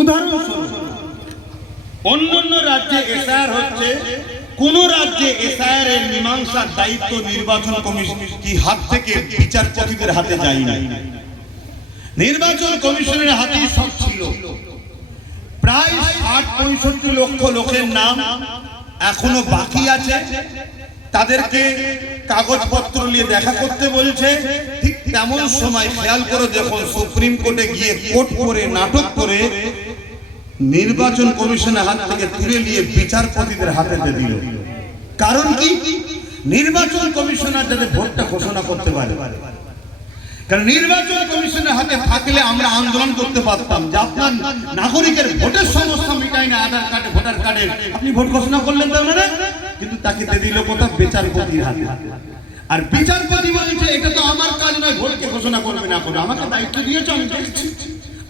উদাহরণস্বরূপ অন্যান্য রাজ্যে এসআইআর হচ্ছে, কোন রাজ্যে এসআইআর এর মীমাংসার দায়িত্ব নির্বাচন কমিশন কি হাত থেকে বিচারপতিদের হাতে যায় না। নির্বাচন কমিশনের হাতেই সব ছিল। প্রায় ৬০-৬৫ লক্ষ লোকের নাম এখনো বাকি আছে, তাদেরকে কাগজপত্র নিয়ে দেখা করতে বলছে। ঠিক তেমন সময় খেয়াল করে দেখুন, সুপ্রিম কোর্টে গিয়ে কোর্ট করে নাটক করে নির্বাচন কমিশনের হাত থেকে তুলে নিয়ে বিচারপতিদের হাতে দিয়ে দিল। কারণ কি? নির্বাচন কমিশনার যাতে ভোটটা ঘোষণা করতে পারে। কারণ নির্বাচন কমিশনের হাতে থাকলে আমরা আন্দোলন করতে পারতাম যে আপনার নাগরিকের ভোটের সমস্যা মিটায় না, আধার কার্ডে ভোটার কার্ডে আপনি ভোট ঘোষণা করলেন তার মানে, কিন্তু তাকে দিয়ে দিল কোথাও বিচারপতির হাতে। আর বিচারপতি বলছে এটা তো আমার কাজ নয়, ভোটকে ঘোষণা করবে না, করে আমাকে দায়িত্ব দিয়েছো, আমি দেখছি,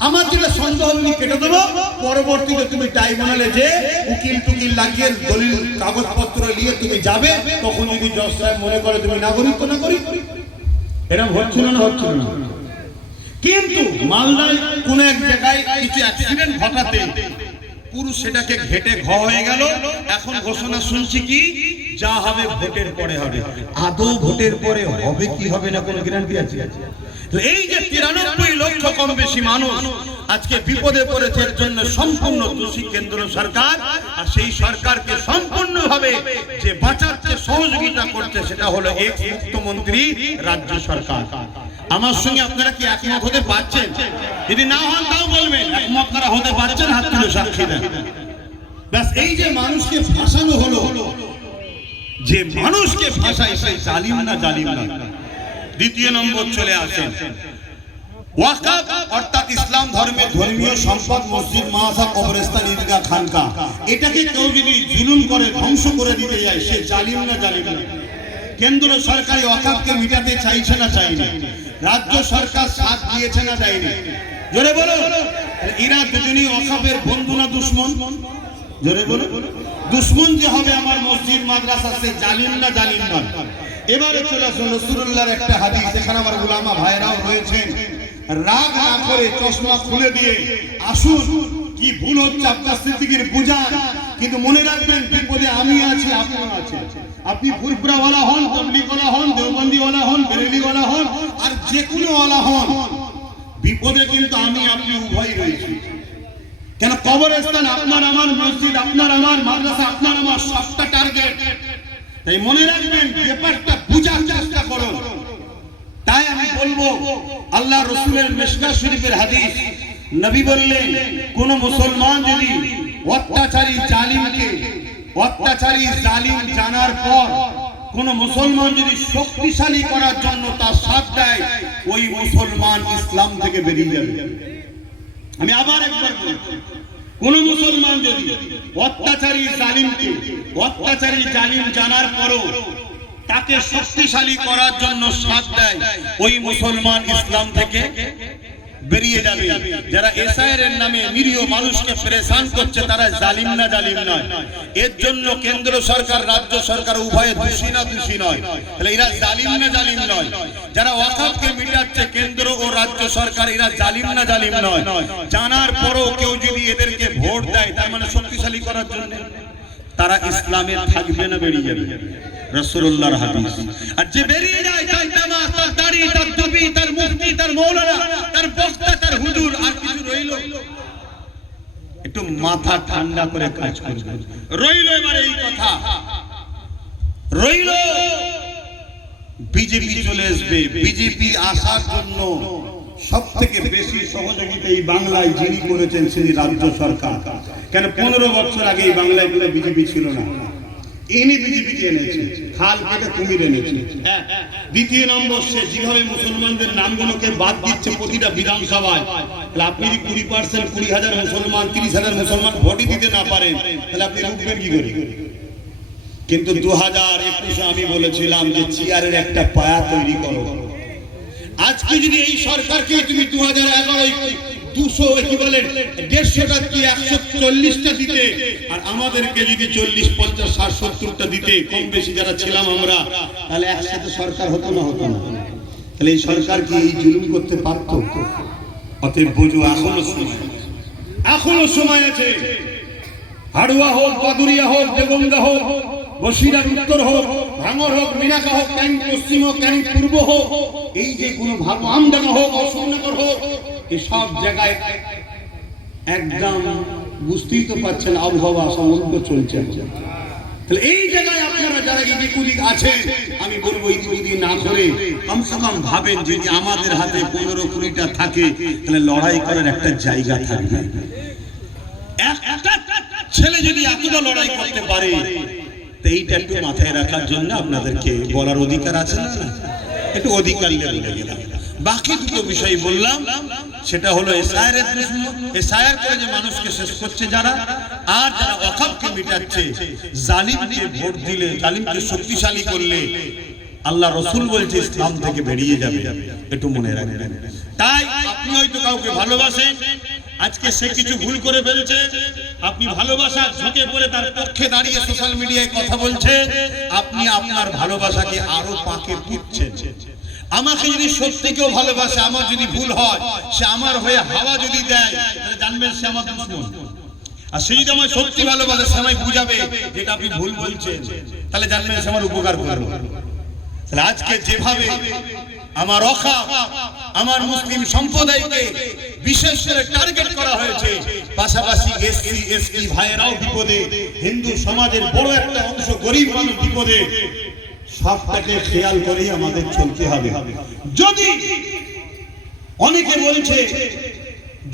আমার যেটা সন্দেহ আমি কেটে দেবো, পরবর্তীতে তুমি ট্রাইব্যুনালে যে উকিল টুকিল লাগিয়ে দলিল কাগজপত্র নিয়ে তুমি যাবে, তখন যদি জজ সাহেব মনে করে তুমি নাগরিক তো নাগরিক। এরকম হচ্ছিল না? হচ্ছিল না। কিন্তু মালদায় কোন এক জায়গায় কিছু অ্যাক্সিডেন্ট ঘটাতে পুরো সেটাকে ঘেটে ঘ হয়ে গেল। এখন ঘোষণা শুনছি কি যা হবে ভোটের পরে হবে। আদৌ ভোটের পরে হবে কি হবে না কোনো গ্যারান্টি আছে? তো এই যে ৯৩ লক্ষ কম বেশি মানুষ আজকে বিপদে পড়েছে, এর জন্য সম্পূর্ণ দোষী কেন্দ্র সরকার। আর সেই সরকারকে সম্পূর্ণভাবে যে বাঁচাতে সহযোগিতা করছে সেটা হলো এক্স মুখ্যমন্ত্রী রাজ্য সরকার। আমার সঙ্গে আপনারা কি একমত হতে পারছেন? যদি না হন তাও বলবেন একমত আপনারা হতে পারছেন, হাত তুলে সাক্ষী দেন। ব্যাস, এই যে মানুষকে ফাঁসানো হলো, যে মানুষকে ফাঁসায় সেই জালিম না জালিম না। দ্বিতীয় নম্বর চলে আসেন ওয়াকফ, অর্থাৎ ইসলাম ধর্মের ধর্মীয় সম্পদ, মসজিদ, মাদ্রাসা, কবরস্থান, ঈদগাহ, খানকা, এটাকে কেউ যদি জুলুম করে ধ্বংস করে দিতে যায় সে জালিম না জালিম না। কেন্দ্র সরকার ওয়াকফকে মিটাতে চাইছে না চাই না, রাজ্য সরকার সাথ দিয়েছে না দেয়নি? জোরে বলো। এরা দুজনই ওয়াকফের বন্ধু না দুশমন? জোরে বলো। দুশমন যে হবে আমার মসজিদ মাদ্রাসা, সে জালিম না জালিম না? এবারে চলে আসুন রাসূলুল্লাহর একটা হাদিস, এখানে আমার উলামা ভাইরাও রয়েছেন, রাগ না করে চশমা খুলে দিয়ে আসুন, কি ভুল হচ্ছে আপনার সিদ্দিকীর বুঝান, কিন্তু মনে রাখবেন বিপদে আমি আছি, আপনিও আছেন। আপনি ফুরফুরাওয়ালা হন, তবলিগওয়ালা হন, দেওবন্দিওয়ালা হন, বেরেলিওয়ালা হন, আর যে কোনো ওয়ালা হন, বিপদে কিন্তু আমি আপনি উভয় রয়েছি। কেন? কবরস্থান আপনার আমার, মসজিদ আপনার আমার, মাদ্রাসা আপনার আমার, সবটা টার্গেট। তাই মনে রাখবেন, ব্যাপারটা বুঝার চেষ্টা করুন। তাই আমি বলবো, আল্লাহ রসুলের মিশকাত শরীফের হাদিস, নবী বললেন কোন মুসলমান যদি অত্যাচারী জালিম জানার পর কোন মুসলমান যদি শক্তিশালী করার জন্য তার সাথ দেয়, ওই মুসলমান ইসলাম থেকে বেরিয়ে যাবে। আমি আবার একবার বলছি, কোন মুসলমান যদি অত্যাচারী জালিম জানার পরও তাকে শক্তিশালী করার জন্য সাথ দেয়, ওই মুসলমান ইসলাম থেকে বেরিয়ে যাবে। যারা এসআইআর এর নামে নিরীহ মানুষকে পেরেশান করছে তারা জালিম না জালিম নয়? এর জন্য কেন্দ্র সরকার রাজ্য সরকার উভয়ে দোষী না দোষী নয়? তাহলে এরা জালিম না জালিম নয়? যারা ওয়াকফকে মিটাচ্ছে কেন্দ্র ও রাজ্য সরকার, এরা জালিম না জালিম নয়? জানার পরও কেউ যদি এদেরকে ভোট দেয়, তার মানে শক্তিশালী করার জন্য, তারা ইসলামে থাকবে না বেরিয়ে যাবে? রাসূলুল্লাহর হাদিস। আর যে বেরিয়ে যায়, তার নামাজ, তার দাড়ি, তার টুপি, তার মুফতি, তার মাওলানা, তার বক্তা, তার হুজুর, আর কিছু রইল? একটু মাথা ঠান্ডা করে কাজ করবে। রইল এবার এই কথা, রইল বিজেপি চলে আসবে। বিজেপি আসার জন্য সব থেকে বেশি সহযোগিতা এই বাংলায় যিনি করেছেন তিনি রাজ্য সরকার। কেন? 15 বছর আগে এই বাংলায় কোনো বিজেপি ছিল না, ইনি বিজেপিকে এনেছে, খাল কেটে কুমির এনেছে। দ্বিতীয় নম্বর, সে যেভাবে মুসলমানদের নামগুলোকে বাদ দিচ্ছে প্রতিটা বিধানসভায়, তাহলে আপনি যদি 20% 20,000 মুসলমান 30,000 মুসলমান ভোটই দিতে না পারেন, তাহলে আপনি রুখবেন কি করে? কিন্তু 2021 আমি বলেছিলাম যে চেয়ারের একটা পায়া তৈরি করো। আজকে যদি এই সরকারকে তুমি 2011 200 ইকুইভ্যালেন্ট 150টা কি 140টা দিতে, আর আমাদেরকে যদি 40, 50, 60, 70টা দিতে, কম বেশি যারা ছিলাম আমরা, তাহলে একসাথে সরকার হতো না? হতো না? তাহলে এই সরকার কি এই জুলুম করতে পারত? অতএব বোঝো, এখনো সময়, এখনো সময় আছে। হাড়ুয়া হোক, বাদুরিয়া হোক, দেগঙ্গা হোক, বসিরার উত্তর হোক, ভাঙর হোক, মিনাকা হোক, ক্যানিং পশ্চিম হোক, ক্যানিং পূর্ব হোক, এই যে কোনো ভাব, আমডাঙ্গা হোক, অশোকনগর হোক, এই সব জায়গায় একদম বুঝতেই তো পারছেন আবহাওয়া সমগ্র চলছে। তাহলে এই জায়গায় আপনারা যারা ইদিকুদিক আছেন, আমি বলবো ইদিকুদিক না করে কমসে কম ভাবেন যদি আমাদের হাতে 15-20টা থাকে তাহলে লড়াই করার একটা জায়গা থাকবে। একটা ছেলে যদি এতটা লড়াই করতে পারে, তো এইটা একটু মাথায় রাখার জন্য আপনাদেরকে বলার অধিকার আছে না? একটু অধিকার নিয়ে গেলাম। বাকি দুটো বিষয় বললাম, সেটা হলো এসআইআর এসআইআর করে যে মানুষকে শেষ করছে যারা, আর যারা ওয়াকফকে মিটাচ্ছে, জালিমকে ভোট দিলে, জালিমকে শক্তিশালী করলে আল্লাহ রসুল বলছে ইসলাম থেকে বেরিয়ে যাবে, একটু মনে রাখবেন। তাই আপনি হয়তো কাউকে ভালোবাসেন, আজকে সে কিছু ভুল করে ফেলছে, আপনি ভালোবাসা ঝুঁকে পড়ে তার পক্ষে দাঁড়িয়ে সোশ্যাল মিডিয়ায় কথা বলছে, আপনি আপনার ভালোবাসাকে আরো পাকে পুঁতছেন। আমাকে যদি সত্যি কেউ ভালোবাসে, আমার যদি ভুল হয়, সে আমার হয়ে হাওয়া যদি দেয়, তাহলে জানবেন সে আমার দুশমন। আর সে যদি আমার সত্যি ভালোবাসে, সে আমায় বুঝাবে যেটা আপনি ভুল বলছেন, তাহলে জানবেন সে আমার উপকার করবে। তাহলে আজকে যেভাবে আমার আমার মুসলিম সম্প্রদায়কে বিশেষ করে টার্গেট করা হয়েছে, পাশাপাশি এসসি এসটি ভাইয়েরাও বিপদে, হিন্দু সমাজের বড় একটা অংশ গরিব মানুষ বিপদে, সবটাকে খেয়াল করেই আমাদের চলতে হবে। যদি অনেকে বলছে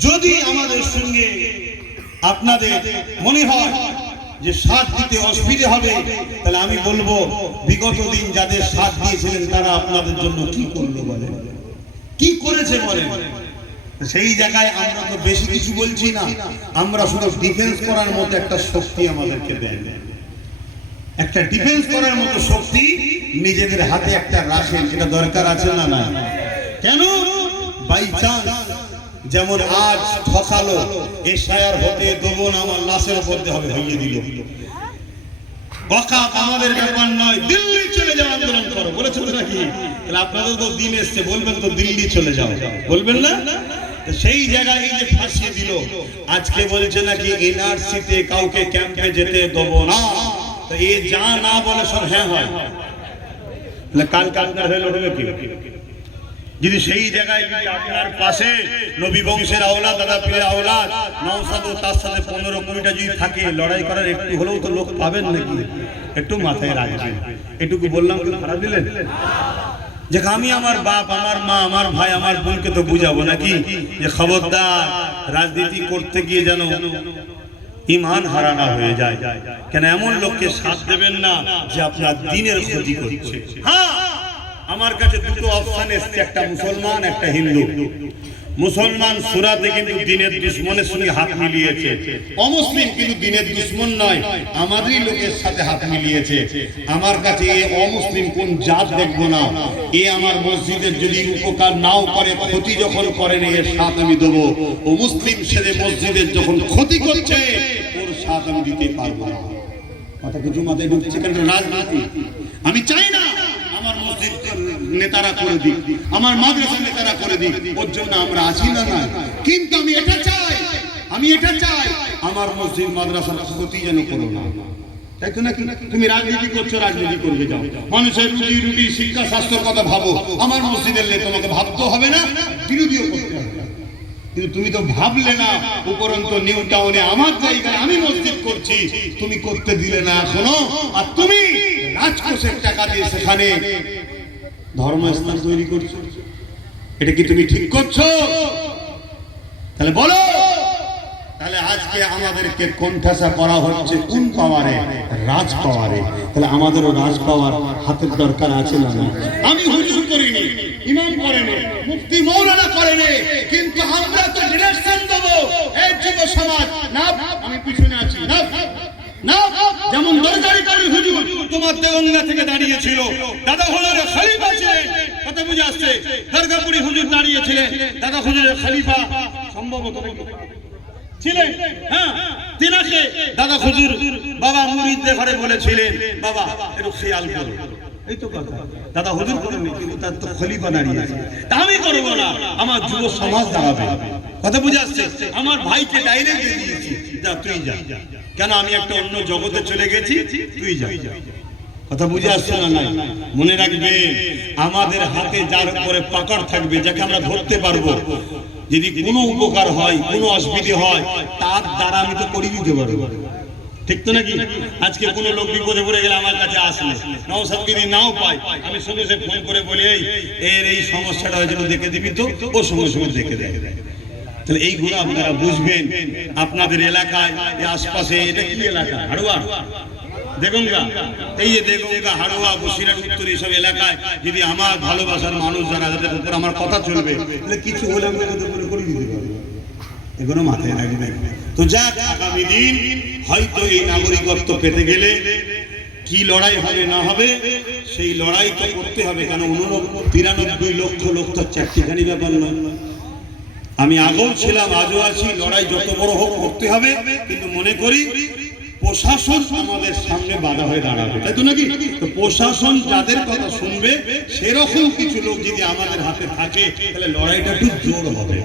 যদি আমাদের সঙ্গে আপনাদের মনে হয় যে সাথ দিতে অসুবিধা হবে, তাহলে আমি বলবো বিগত দিন যাদের সাথ দিয়েছিলেন তারা আপনাদের জন্য কি করলো বলেন, কি করেছে বলেন। সেই জায়গায় আমরা তো বেশি কিছু বলছি না, আমরা শুধু ডিফেন্স করার মতো একটা শক্তি আমাদেরকে দেয়, একটা ডিফেন্স করার মতো শক্তি নিজেদের হাতে একটা রাখেন, এটা দরকার আছে না? না কেন? বাই চান্স যেমন আজ ঠকালো, এসআইআর হতে দেবো না, আমার লাশের উপর হবে হইয়ে দিল, ওয়াকফ আমাদের ব্যাপার নয়, দিল্লি চলে যাও আন্দোলন করো বলেছে তো নাকি? তাহলে আপনাদের তো দিন এসছে, বলবেন তো দিল্লি চলে যাও, বলবেন না? সেই জায়গায় এই যে ফাঁসিয়ে দিল, আজকে বলছে নাকি এনআরসিতে কাউকে ক্যাম্পে যেতে দেবো না, তো এ যা না বলে সব হ্যাঁ হয়, কাল আপনার হয়ে লড়বে কি? যদি সেই জায়গায় যদি আপনার পাশে নবী বংশের আওলাদ, দাদা পীরের আওলাদ, নওশাদ ও তার সাথে 15-20টা যদি থাকে, লড়াই করার একটু হলেও তো লোক পাবেন নাকি? একটু মাথায় রাখবেন। এটুকু বললাম, কেউ খারাপ দিলেন? যে আমি আমার বাপ, আমার মা, আমার ভাই, আমার বোনকে তো বুঝাবো নাকি যে খবরদার রাজনীতি করতে গিয়ে যেন ঈমান হারানা হয়ে যায়। কেন এমন লোককে সাথ দেবেন না যে আপনার দিনের ক্ষতি করছে। হ্যাঁ, আমার কাছে দুটো অপশন এসছে, একটা মুসলমান, একটা হিন্দু। মুসলমান সুরাতে কিন্তু দিনের দুশ্মনের সঙ্গে হাত মিলিয়েছে, অমুসলিম কিন্তু দিনের দুশ্মন নয়, আমাদেরই লোকের সাথে হাত মিলিয়েছে। আমার কাছে এই অমুসলিম কোন জাত দেখবো না, এ আমার মসজিদের যদি উপকার নাও করে, ক্ষতি যখন করেন এর সাথ আমি দেবো। ও মুসলিম ছেলে মসজিদের যখন ক্ষতি করছে, ওর সাথ আমি দিতে পারবো না। কথা কিছু মাথায় ঢুকছে কেন? রাজনীতি আমি চাই না আমার মসজিদ নেতারা করে দিক, আমার মাদ্রাসা নেতারা করে দিক, ওর জন্য আমরা আছি না না, কিন্তু আমি এটা চাই আমার মসজিদ মাদ্রাসার ক্ষতি যেন করো না। তাই তো নাকি? তুমি রাজনীতি করছো, রাজনীতি করবে যাও, মানুষের রুটি শিক্ষা স্বাস্থ্যের কথা ভাবো, আমার মসজিদের নিয়ে তোমাকে ভাবতে হবে না, বিরোধীও করতে হবে। কিন্তু তুমি তো ভাবলে না, উপরন্ত নিউ টাউনে আমার জায়গায় আমি মসজিদ করছি, তুমি করতে দিলে না এখনো, আর তুমি রাজকোষের টাকা দিয়ে সেখানে ধর্মস্থান তৈরি করছো। এটা কি তুমি ঠিক করছো? তাহলে বলো, তাহলে আজকে আমাদেরকে কোণঠাসা করা হচ্ছে কোন পাওয়ারে? রাজ পাওয়ারে। তাহলে আমাদেরও রাজ পাওয়ার হাতের দরকার আছে না? আমি হুজুর করিনি, ইমাম করেনি, মুফতি মৌলানা করেনি, কিন্তু আমরা তো ডিরেকশন দেবো এই যুব সমাজ। না, আমি পিছনে আছি না, না, যেমন দরকারি কারি হুজুর তোমার দেওঙ্গা থেকে দাঁড়িয়েছিল, দাদা হুজুরের খলিফা ছিলেন, কথা বুঝে আসছে, দুর্গাপুরি হুজুর দাঁড়িয়েছিলেন, দাদা হুজুরের খলিফা সম্ভবত ছিলেন। হ্যাঁ, তিনাকে দাদা হুজুর বাবা মুরিদদের ঘরে বলেছিলেন, বাবা একটু খেয়াল করো। এই তো কথা, দাদা হুজুর করেনি, কিন্তু তার তো খলিফা দাঁড়িয়েছে, তা আমি করবো না, আমার যুব সমাজ দাঁড়াবে। কথা বুঝে আসছে? আমার ভাইকে ডাইরেক্ট দিয়ে দিয়েছি, যা তুই যা, কেন আমি একটা অন্য জগতে চলে গেছি, তুই যা। কথা বুঝে আসছে না? নাই। মনে রাখবে, আমাদের হাতে যার উপরে পাকড় থাকবে, যাকে আমরা ধরতে পারবো, যদি কোনো উপকার হয়, কোনো অসুবিধা হয়, তার দ্বারা আমি তো করিয়ে দিতে পারবো। ঠিক তো নাকি? আজকে কোনো লোক বিপদে পড়ে গেলে আমার কাছে আসলে নওশাদকে যদি নাও পাই, আমি সঙ্গে সঙ্গে ফোন করে বলি, এই সমস্যাটা হয়েছিল, দেখে দিবি তো? ও সঙ্গে সঙ্গে দেখে দেয়। তাহলে এইগুলো আপনারা বুঝবেন। আপনাদের এলাকায় আশপাশে, এটা কি এলাকা? হাড়ুয়া, দেগঙ্গা, এই যে দেগঙ্গা, হাড়ুয়া, বসিরহাট, উত্তর, এইসব এলাকায় যদি আমার ভালোবাসার মানুষ যারা, যাদের উপর আমার কথা চলবে, তাহলে কিছু হলে আমি করে দিতে পারবো। এগুলো মাথায় রাখবেন। তো যাক, আগামী দিন হয়তো এই নাগরিকত্ব পেতে গেলে কি লড়াই হবে না হবে, সেই লড়াই তো করতে হবে। কেন 93 লক্ষ লোক তো চারটিখানি ব্যাপার নয়। আমি আগেও ছিলাম, আজও আছি। লড়াই যত বড় হোক করতে হবে, কিন্তু মনে করি প্রশাসন আমাদের সামনে বাধা হয়ে দাঁড়াবে, তাই তো নাকি? তো প্রশাসন যাদের কথা শুনবে, সেরকম কিছু লোক যদি আমাদের হাতে থাকে, তাহলে লড়াইটা খুব জোর হবে।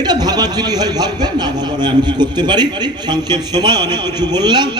এটা ভাবার যদি হয় ভাববে, না ভাবার আমি কি করতে পারি। সংক্ষেপ সময় অনেক কিছু বললাম।